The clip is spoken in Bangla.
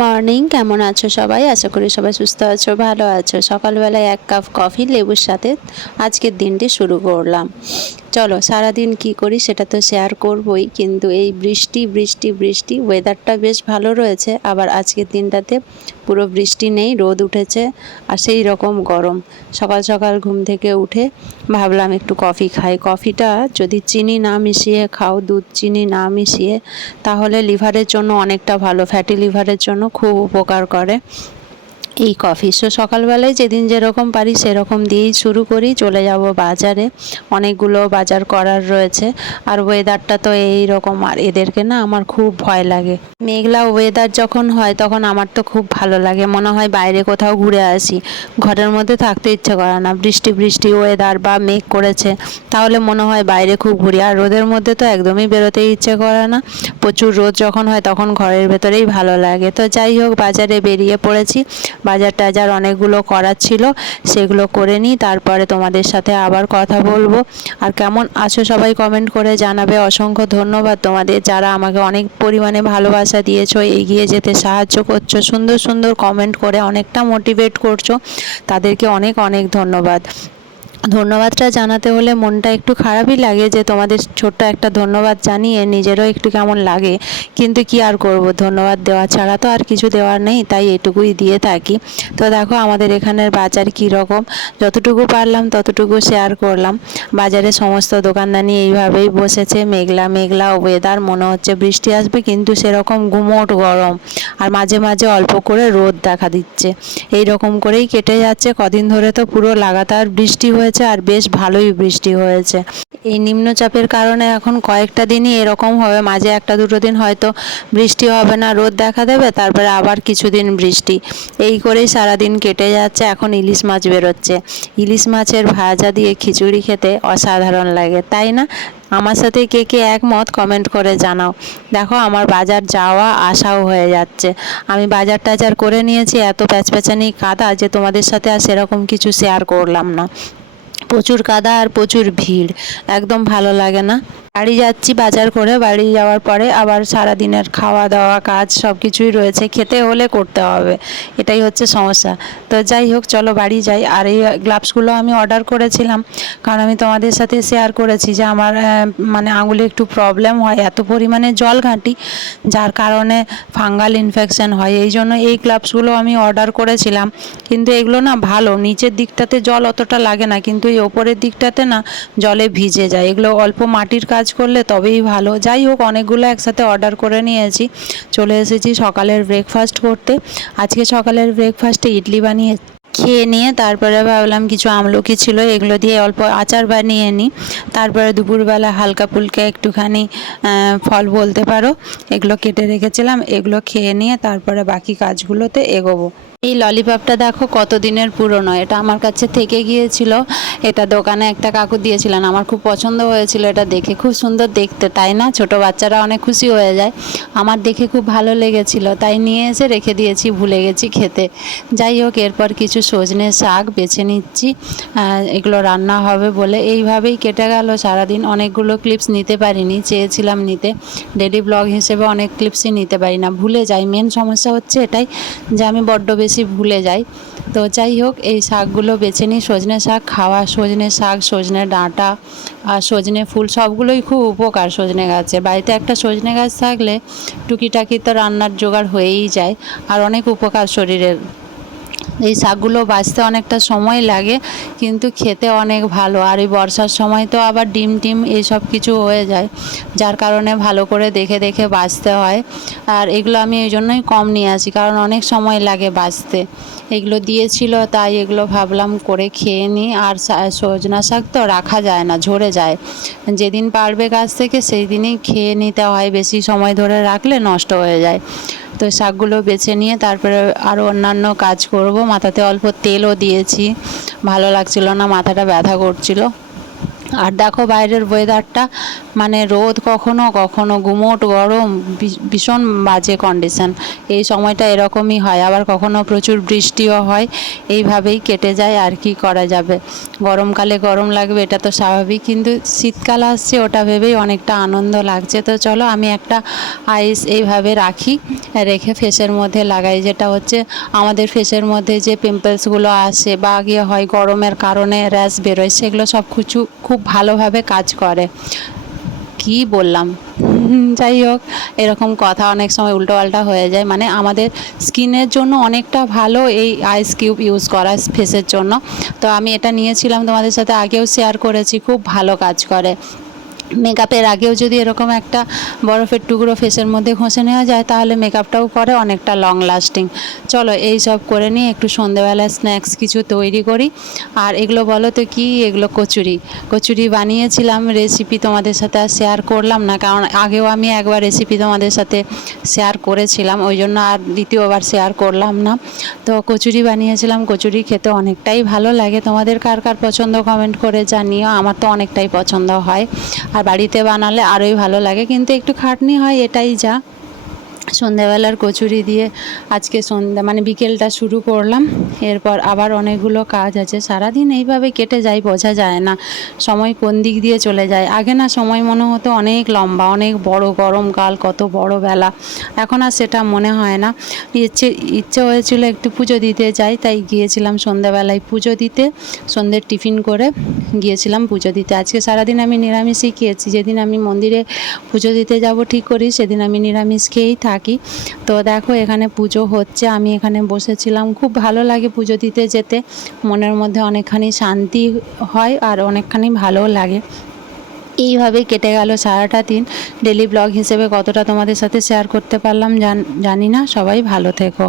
মর্নিং, কেমন আছো সবাই? আশা করি সবাই সুস্থ আছো, ভালো আছো। সকালবেলায় এক কাপ কফি লেবুর সাথে আজকের দিনটি শুরু করলাম। চলো সারাদিন কি করি সেটা তো শেয়ার করবই, কিন্তু এই বৃষ্টি বৃষ্টি বৃষ্টি ওয়েদারটা বেশ ভালো রয়েছে, আবার আজকের দিনটাতে পুরো বৃষ্টি নেই, রোদ উঠেছে আর সেই রকম গরম। সকাল সকাল ঘুম থেকে উঠে ভাবলাম একটু কফি খাই। কফিটা যদি চিনি না মিশিয়ে খাও, দুধ চিনি না মিশিয়ে, তাহলে লিভারের জন্য অনেকটা ভালো, ফ্যাটি লিভারের জন্য খুব উপকার করে এই কফি। সকালবেলায় যেদিন যেরকম পারি সেরকম দিয়েই শুরু করি। চলে যাব বাজারে, অনেকগুলো বাজার করার রয়েছে। আর ওয়েদারটা তো এই রকম, আর এদেরকে না আমার খুব ভয় লাগে। মেঘলা ওয়েদার যখন হয় তখন আমার তো খুব ভালো লাগে, মনে হয় বাইরে কোথাও ঘুরে আসি। ঘরের মধ্যে থাকতে ইচ্ছে করে না। বৃষ্টি বৃষ্টি ওয়েদার বা মেঘ করেছে তাহলে মনে হয় বাইরে খুব ঘুরি, আর রোদের মধ্যে তো একদমই বেরোতেই ইচ্ছে করে না। প্রচুর রোদ যখন হয় তখন ঘরের ভেতরেই ভালো লাগে। তো যাই হোক, বাজারে বেরিয়ে পড়েছি। বাজার টাজার অনেকগুলো করার ছিল, সেগুলো করে নিই, তারপরে তোমাদের সাথে আবার কথা বলবো। আর কেমন আছো সবাই কমেন্ট করে জানাবে। অসংখ্য ধন্যবাদ তোমাদের, যারা আমাকে অনেক পরিমাণে ভালোবাসা দিয়েছো, এগিয়ে যেতে সাহায্য করছো, সুন্দর সুন্দর কমেন্ট করে অনেকটা মোটিভেট করছো, তাদেরকে অনেক অনেক ধন্যবাদ। ধন্যবাদটা জানাতে হলে মনটা একটু খারাপই লাগে, যে তোমাদের ছোট্ট একটা ধন্যবাদ জানিয়ে নিজেরও একটু কেমন লাগে, কিন্তু কি আর করব, ধন্যবাদ দেওয়া ছাড়া তো আর কিছু দেওয়ার নেই, তাই এটুকুই দিয়ে থাকি। তো দেখো আমাদের এখানের বাজার কী রকম, যতটুকু পারলাম ততটুকু শেয়ার করলাম। বাজারে সমস্ত দোকানদানি এইভাবেই বসেছে, মেঘলা মেঘলা ওয়েদার, মনে হচ্ছে বৃষ্টি আসবে, কিন্তু সেরকম গুমোট গরম, আর মাঝে মাঝে অল্প করে রোদ দেখা দিচ্ছে। এই রকম করেই কেটে যাচ্ছে। কদিন ধরে তো পুরো লাগাতার বৃষ্টি হয়েছে, আর বেশ ভালোই বৃষ্টি হয়েছে। এই নিম্নচাপের কারণে এখন কয়েকটা দিনই এরকম হবে, মাঝে একটা দুটো দিন হয়তো বৃষ্টি হবে না, রোদ দেখা দেবে, তারপরে আবার কিছুদিন বৃষ্টি, এই করেই সারাদিন কেটে যাচ্ছে। এখন ইলিশ মাছ বেরোচ্ছে, ইলিশ মাছের ভাজা দিয়ে খিচুড়ি খেতে অসাধারণ লাগে, তাই না? আমার সাথে কে কে একমত কমেন্ট করে জানাও। দেখো আমার বাজার যাওয়া আসাও হয়ে যাচ্ছে। আমি বাজার টাজার করে নিয়েছি, এত প্যাচপ্যাচানি কাদা যে তোমাদের সাথে আর সেরকম কিছু শেয়ার করলাম না। প্রচুর কাদা আর প্রচুর ভিড়, একদম ভালো লাগে না। বাড়ি যাচ্ছি বাজার করে, বাড়ি যাওয়ার পরে আবার সারা দিনের খাওয়া দাওয়া কাজ সব কিছুই রয়েছে, খেতে হলে করতে হবে, এটাই হচ্ছে সমস্যা। তো যাই হোক, চলো বাড়ি যাই। আর এই গ্লাভসগুলো আমি অর্ডার করেছিলাম, কারণ আমি তোমাদের সাথে শেয়ার করেছি যে আমার মানে আঙুলে একটু প্রবলেম হয়, এত পরিমাণে জল ঘাঁটি, যার কারণে ফাঙ্গাল ইনফেকশন হয়। এই জন্য এই গ্লাভসগুলো আমি অর্ডার করেছিলাম, কিন্তু এগুলো না ভালো, নিচের দিকটাতে জল অতটা লাগে না, কিন্তু এই ওপরের দিকটাতে না জলে ভিজে যায়। এগুলো অল্প মাটির কাজ করলে তবেই ভালো। যাই হোক, অনেকগুলো একসাথে অর্ডার করে নিয়েছি। চলে এসেছি সকালের ব্রেকফাস্ট করতে। আজকে সকালের ব্রেকফাস্টে ইডলি বানিয়ে খেয়ে নিয়ে তারপরে ভাবলাম কিছু আমলকি ছিল, এগুলো দিয়ে অল্প আচার বানিয়ে নিই। তারপরে দুপুরবেলা হালকা ফুলকা একটুখানি ফল বলতে পারো, এগুলো কেটে রেখেছিলাম, এগুলো খেয়ে নিয়ে তারপরে বাকি কাজগুলোতে এগোবো। এই ললিপপটা দেখো কত দিনের পুরনো, এটা আমার কাছে থেকে গিয়েছিল। এটা দোকানে একটা কাকু দিয়েছিলেন, আমার খুব পছন্দ হয়েছিল এটা দেখে, খুব সুন্দর দেখতে, তাই না? ছোট বাচ্চারা অনেক খুশি হয়ে যায়। আমার দেখে খুব ভালো লেগেছিল, তাই নিয়ে এসে রেখে দিয়েছি, ভুলে গেছি খেতে। যাই হোক, এরপর কিছু সজনে শাক বেছে নিচ্ছি, এগুলো রান্না হবে বলে। এইভাবেই কেটে গেল সারাদিন। অনেকগুলো ক্লিপস নিতে পারিনি, চেয়েছিলাম নিতে, ডেলি ব্লগ হিসেবে অনেক ক্লিপসই নিতে পারি না, ভুলে যাই। মেন সমস্যা হচ্ছে এটাই যে আমি বড্ড বেশি ভুলে যাই। তো যাই হোক, এই শাকগুলো বেছে নিই। সজনে শাক খাওয়া, সজনে শাক, সজনে ডাঁটা আর সজনে ফুল সবগুলোই খুব উপকার সজনে গাছে। বাড়িতে একটা সজনে গাছ থাকলে টুকিটাকি তো রান্নার জোগাড় হয়েই যায়, আর অনেক উপকার শরীরের। এই শাকগুলো বাছতে অনেকটা সময় লাগে, কিন্তু খেতে অনেক ভালো। আর এই বর্ষার সময় তো আবার ডিম টিম এইসব কিছু হয়ে যায়, যার কারণে ভালো করে দেখে দেখে বাছতে হয়। আর এগুলো আমি এই জন্যই কম নিয়ে আসি, কারণ অনেক সময় লাগে বাছতে। এগুলো দিয়েছিল তাই এগুলো ভাবলাম করে খেয়ে নিই। আর সজনা শাক তো রাখা যায় না, ঝরে যায়। যেদিন পারবে গাছ থেকে সেই দিনই খেয়ে নিতে হয়, বেশি সময় ধরে রাখলে নষ্ট হয়ে যায়। তো শাকগুলো বেছে নিয়ে তারপরে আরও অন্যান্য কাজ করব। মাথাতে অল্প তেলও দিয়েছি, ভালো লাগছিল না, মাথাটা ব্যথা করছিল। আর দেখো বাইরের ওয়েদারটা, মানে রোদ কখনো কখনো গুমোট গরম, ভীষণ বাজে কন্ডিশন। এই সময়টা এরকমই হয়, আবার কখনো প্রচুর বৃষ্টিও হয়। এইভাবেই কেটে যায়, আর কি করা যাবে। গরমকালে গরম লাগবে, এটা তো স্বাভাবিক, কিন্তু শীতকাল আসছে ওটা ভেবেই অনেকটা আনন্দ লাগছে। তো চলো আমি একটা আইস এইভাবে রাখি, রেখে ফেসের মধ্যে লাগাই, যেটা হচ্ছে আমাদের ফেসের মধ্যে যে পিম্পলসগুলো আসে বা গিয়ে হয় গরমের কারণে র্যাশ বেরোয়, সেগুলো সব কিছু খুব ভালোভাবে কাজ করে। কি বললাম, যাই হোক, এরকম কথা অনেক সময় উল্টোপাল্টা হয়ে যায়। মানে আমাদের স্কিনের জন্য অনেকটা ভালো এই আইস কিউব ইউজ করা ফেসের জন্য। তো আমি এটা নিয়েছিলাম, তোমাদের সাথে আগেও শেয়ার করেছি, খুব ভালো কাজ করে। মেকআপের আগেও যদি এরকম একটা বরফের টুকরো ফেসের মধ্যে ঘষে নেওয়া যায়, তাহলে মেকআপটাও করে অনেকটা লং লাস্টিং। চলো এই সব করে নিয়ে একটু সন্ধেবেলা স্ন্যাক্স কিছু তৈরি করি। আর এগুলো বলো তো কি, এগুলো কচুরি। কচুরি বানিয়েছিলাম, রেসিপি তোমাদের সাথে আর শেয়ার করলাম না, কারণ আগেও আমি একবার রেসিপি তোমাদের সাথে শেয়ার করেছিলাম, ওই জন্য আর দ্বিতীয়বার শেয়ার করলাম না। তো কচুরি বানিয়েছিলাম, কচুরি খেতে অনেকটাই ভালো লাগে। তোমাদের কার কার পছন্দ কমেন্ট করে জানিও, আমার তো অনেকটাই পছন্দ হয়। আর বাড়িতে বানালে আরোই ভালো লাগে, কিন্তু একটু খাটনি হয়, এটাই যা। সন্ধ্যাবেলার কচুরি দিয়ে আজকে সন্ধ্যা মানে বিকেলটা শুরু করলাম। এরপর আবার অনেকগুলো কাজ আছে, সারাদিন এইভাবে কেটে যায়, বোঝা যায় না সময় কোন দিক দিয়ে চলে যায়। আগে না সময় মনে হতো অনেক লম্বা, অনেক বড়, গরমকাল কত বড় বেলা, এখন আর সেটা মনে হয় না। ইচ্ছে হয়েছিল একটু পুজো দিতে যাই, তাই গিয়েছিলাম সন্ধ্যাবেলায় পুজো দিতে। সন্ধ্যের টিফিন করে গিয়েছিলাম পুজো দিতে। আজকে সারাদিন আমি নিরামিষই খেয়েছি, যেদিন আমি মন্দিরে পুজো দিতে যাব ঠিক করি সেদিন আমি নিরামিষ খেয়েই থাকি। তো দেখো এখানে পুজো হচ্ছে, আমি এখানে বসেছিলাম। খুব ভালো লাগে পুজো দিতে যেতে, মনের মধ্যে অনেকখানি শান্তি হয় আর অনেকখানি ভালোও লাগে। এইভাবেই কেটে গেল সারাটা দিন। ডেলি ব্লগ হিসেবে কতটা তোমাদের সাথে শেয়ার করতে পারলাম জানি না। সবাই ভালো থেকো।